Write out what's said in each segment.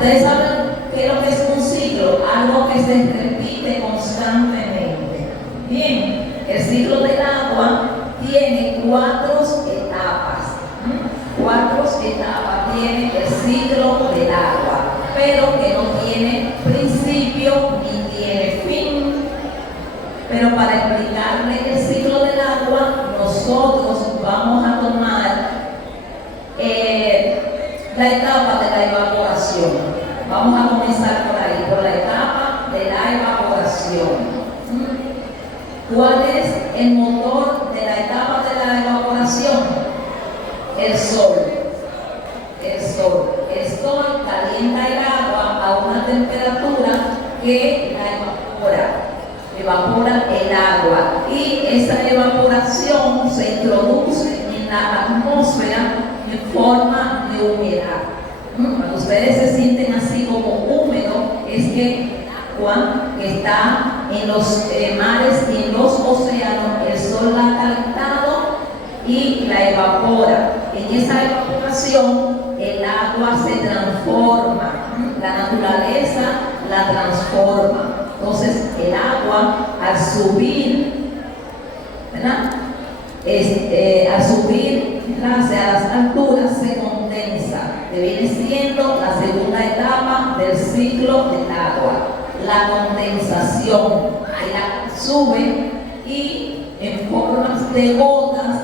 Ustedes saben qué es lo que es un ciclo, algo que se repite constantemente. Bien, el ciclo del agua tiene 4 etapas. 4 etapas tiene el ciclo del agua, pero que no tiene principio ni tiene fin. Pero para explicarle el ciclo del agua, nosotros vamos a tomar la etapa de la evaporación. Vamos a comenzar por ahí, por la etapa de la evaporación. ¿Cuál es el motor de la etapa de la evaporación? El sol. El sol. El sol calienta el agua a una temperatura que la evapora el agua, y esa evaporación se introduce en la atmósfera en forma de humedad. Cuando ustedes se sienten así como húmedo, es que el agua que está en los mares y en los océanos, el sol la ha calentado y la evapora. En esa evaporación el agua se transforma, la naturaleza la transforma. Entonces el agua al subir, ¿verdad? Al subir hacia las alturas se condensa, que viene siendo la segunda etapa del ciclo del agua, la condensación. El agua sube y en formas de gotas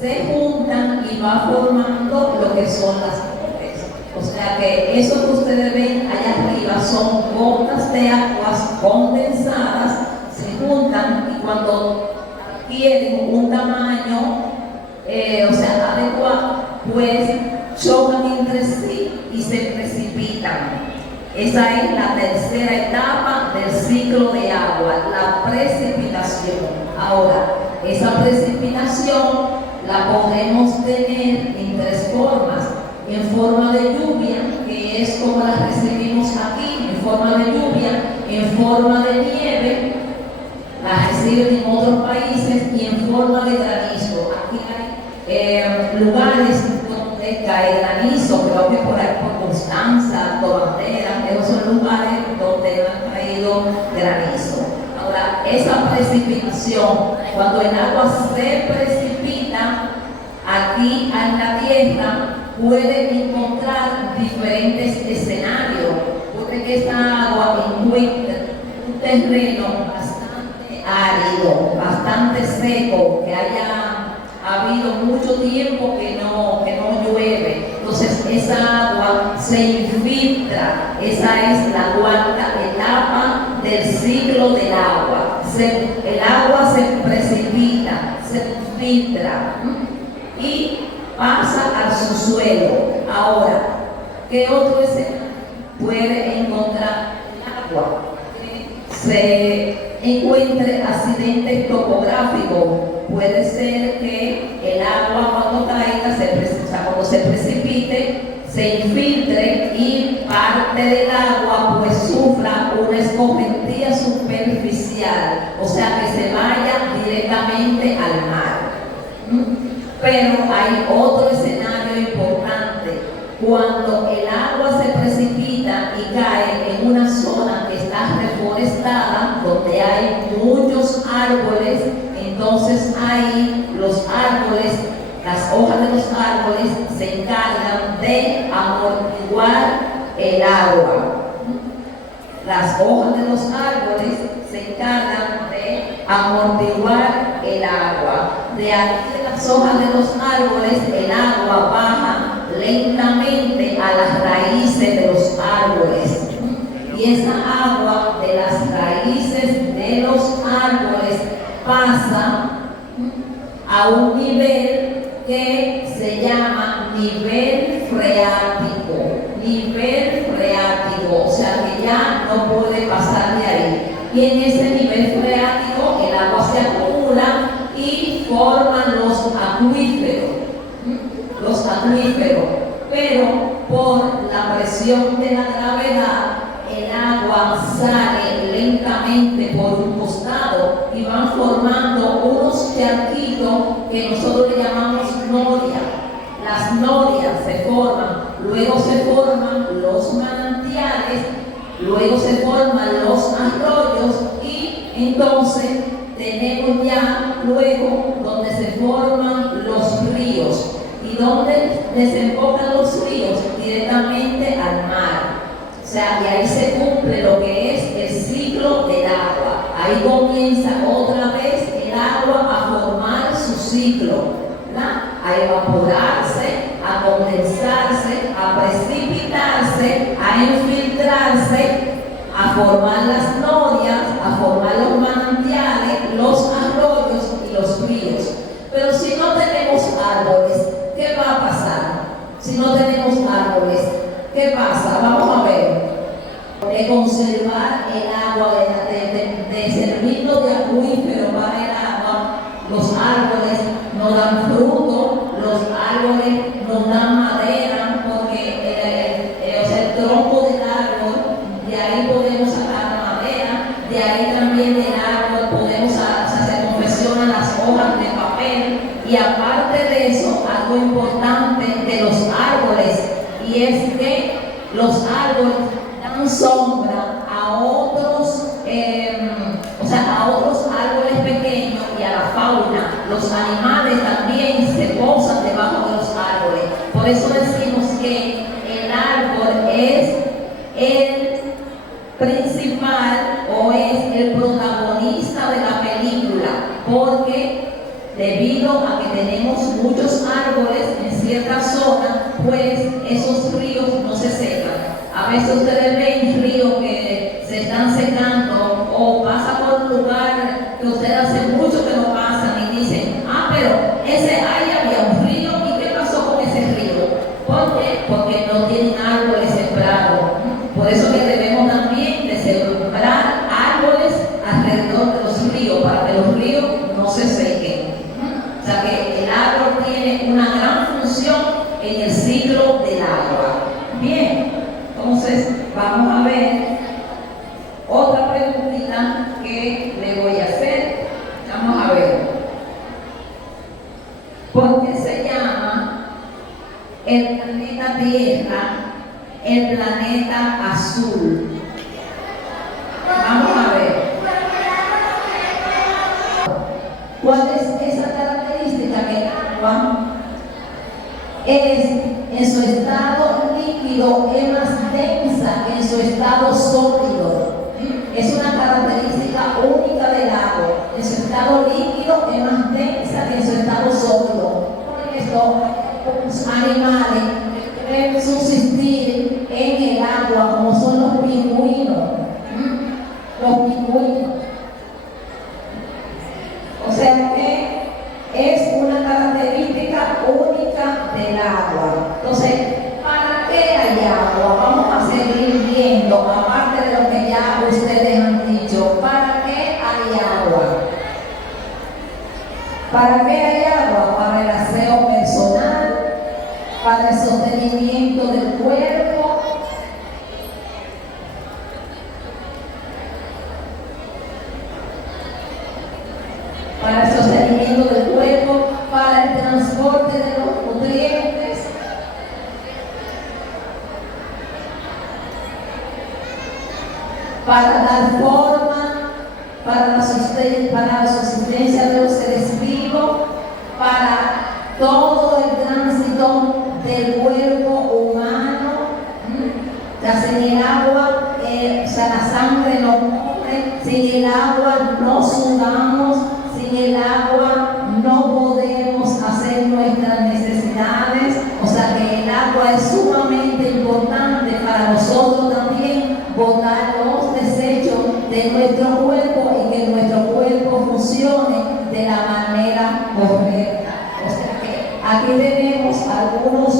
se juntan y va formando lo que son las nubes. O sea que eso que ustedes ven allá arriba son gotas de aguas condensadas, se juntan y cuando tienen un tamaño adecuado, pues chocan entre sí y se precipitan. Esa es la tercera etapa del ciclo de agua, la precipitación. Ahora, esa precipitación la podemos tener en 3 formas: en forma de lluvia, que es como la recibimos aquí, en forma de lluvia, en forma de nieve, la reciben en otros países, y en forma de granizo. Aquí hay lugares donde cae granizo, creo que por ahí por Constanza, Bandera, esos son lugares donde han caído granizo. Ahora, esa precipitación, cuando el agua se precipita aquí en la tierra, puede encontrar diferentes escenarios. Puede que esa agua encuentre un terreno bastante árido, bastante seco, que haya habido mucho tiempo que no llueve. Entonces esa agua se infiltra. Esa es la 4ª etapa del ciclo del agua. El agua se precipita, se infiltra y pasa al subsuelo. Ahora, ¿qué otro escenario puede encontrar el agua? Se encuentre accidentes topográficos. Puede ser que el agua cuando caiga, cuando se precipite, se infiltre y parte del agua pues sufra una escorrentía superficial, o sea que se vaya directamente al mar. Pero hay otro escenario importante: cuando el agua se precipita y cae en una zona que está reforestada, donde hay muchos árboles, entonces ahí los árboles, las hojas de los árboles se encargan de amortiguar el agua. Las hojas de los árboles se encargan de amortiguar el agua. De aquí de las hojas de los árboles, el agua baja lentamente a las raíces de los árboles. Y esa agua de las raíces de los árboles pasa a un nivel que se llama nivel freático. Nivel freático, o sea que ya no puede pasar de ahí. Y en ese nivel freático el agua se acumula y forman los acuíferos. Los acuíferos. Pero por la presión de la gravedad, el agua sale lentamente por un costado y van formando unos charquitos que nosotros le llamamos norias. Las norias se forman, luego se forman los manantiales luego se forman los arroyos y entonces tenemos ya luego donde se forman los ríos. ¿Y donde desembocan los ríos? Directamente al mar. O sea, de ahí se cumple lo que es el ciclo del agua. Ahí comienza otra vez el agua a formar su ciclo, ¿verdad? A evaporarse, a condensarse, a precipitarse, a infiltrarse, a formar las norias, a formar los manantiales, los arroyos y los ríos. Pero si no tenemos árboles, ¿qué va a pasar? Si no tenemos árboles, ¿qué pasa? Vamos a ver. De conservar el agua, de servirnos de acuífero para el agua, los árboles nos dan fruto, los árboles nos dan madera, porque el tronco del árbol, de ahí podemos sacar madera, de ahí también del árbol podemos se confeccionan las hojas de papel, y aparte de eso, algo importante de los árboles, y es que los árboles dan sombra a otros, a otros árboles pequeños y a la fauna. Los animales también se posan debajo de los árboles. Por eso decimos que el árbol es el principal o es el protagonista de la película, porque debido a que tenemos muchos árboles en ciertas zonas, pues esos ríos no se secan. A veces ustedes ven ríos que se están secando o pasa por un lugar que ustedes hace mucho que no pasan y dicen, pero ahí había un río, ¿y qué pasó con ese río? ¿Por qué? Porque no tienen árboles sembrados. Por eso que debemos también de sembrar árboles alrededor de los ríos, para que los ríos no se sequen. O sea que el árbol tiene una gran función en el ciclo del agua. Bien, entonces vamos a ver otra preguntita que le voy a hacer. Vamos a ver. ¿Por qué se llama el planeta Tierra el planeta azul? Vamos a ver. ¿Cuál es esa característica? Que el agua es, en su estado líquido, es más densa que en su estado sólido. Es una característica única del agua. En su estado líquido es más densa que en su estado sólido. Por esto, los animales deben subsistir en el agua, como son los pingüinos. Los pingüinos. O sea que es una característica única del agua. Entonces, ¿para qué hay agua? Vamos a seguir viendo, aparte de lo que ya ustedes han dicho. ¿Para qué hay agua? ¿Para qué hay agua? Para el aseo personal, para el sostenimiento del cuerpo, para el sostenimiento del cuerpo, para el transporte de los nutrientes, para dar forma, para la subsistencia de los seres vivos, para todo el tránsito del cuerpo humano. Ya sin el agua, la sangre no corre, sin el agua no sudamos, sin el agua no podemos hacer nuestras necesidades. O sea que el agua es sumamente importante para nosotros también, botar los desechos de nuestro cuerpo y que nuestro cuerpo funcione de la manera correcta. O sea que aquí tenemos algunos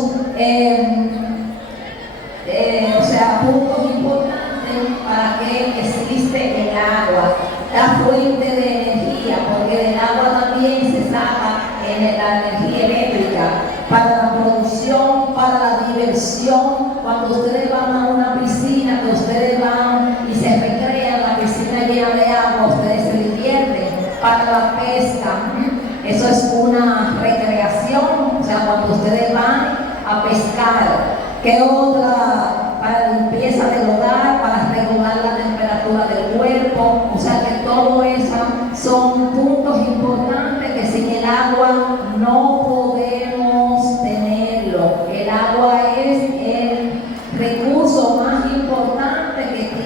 puntos importantes para que existe el agua. La fuente de energía, porque del agua también se saca la energía eléctrica, para la producción, para la diversión. Cuando ustedes van a una piscina, que ustedes van y se recrean, la piscina llena de agua, ustedes se divierten. Para la pesca, eso es una recreación, o sea, cuando ustedes van a pescar. ¿Qué otra? Para limpieza del hogar, para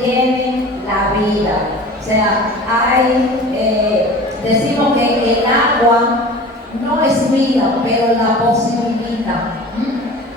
tiene la vida. O sea, decimos que el agua no es vida, pero la posibilita.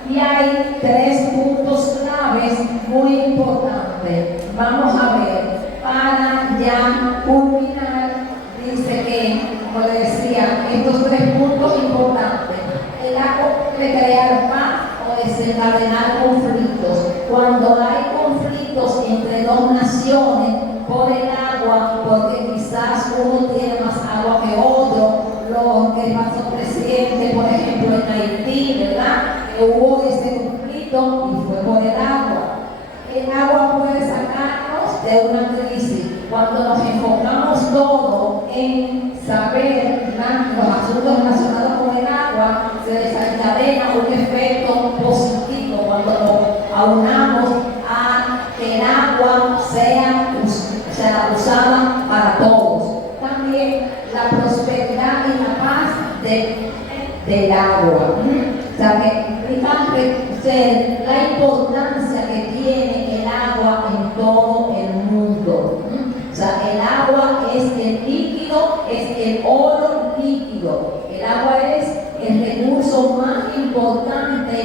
Y hay 3 puntos claves muy importantes. Vamos a ver, para ya culminar, dice que, como le decía, estos 3 puntos importantes. El agua puede crear paz o desencadenar conflictos. Cuando hay conflictos entre 2 naciones por el agua, porque quizás uno tiene más agua que otro, lo que pasó presidente, por ejemplo, en Haití, ¿verdad? Que hubo ese conflicto y fue por el agua. El agua puede sacarnos de una crisis. Cuando nos enfocamos todo en saber los asuntos relacionados con el agua, se desencadena un efecto positivo cuando lo aunamos a que el agua sea usada para todos. También la prosperidad y la paz del agua. O sea, que fíjate la importancia que tiene el agua en todo el mundo. O sea, el agua es el líquido, es el oro líquido. El agua es el recurso más importante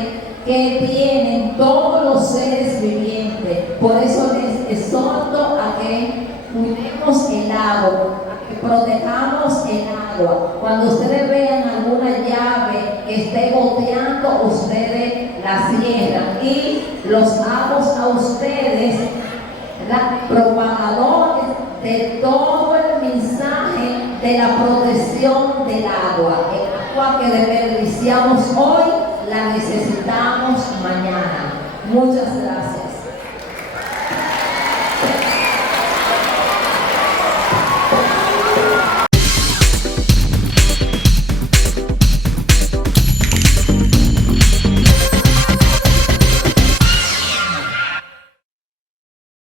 que tienen todos los seres vivientes. Por eso les exhorto a que cuidemos el agua, a que protejamos el agua. Cuando ustedes vean alguna llave que esté goteando, ustedes la cierran y los hago a ustedes propagadores de todo el mensaje de la protección del agua. El agua que desperdiciamos hoy la necesitamos mañana. Muchas gracias.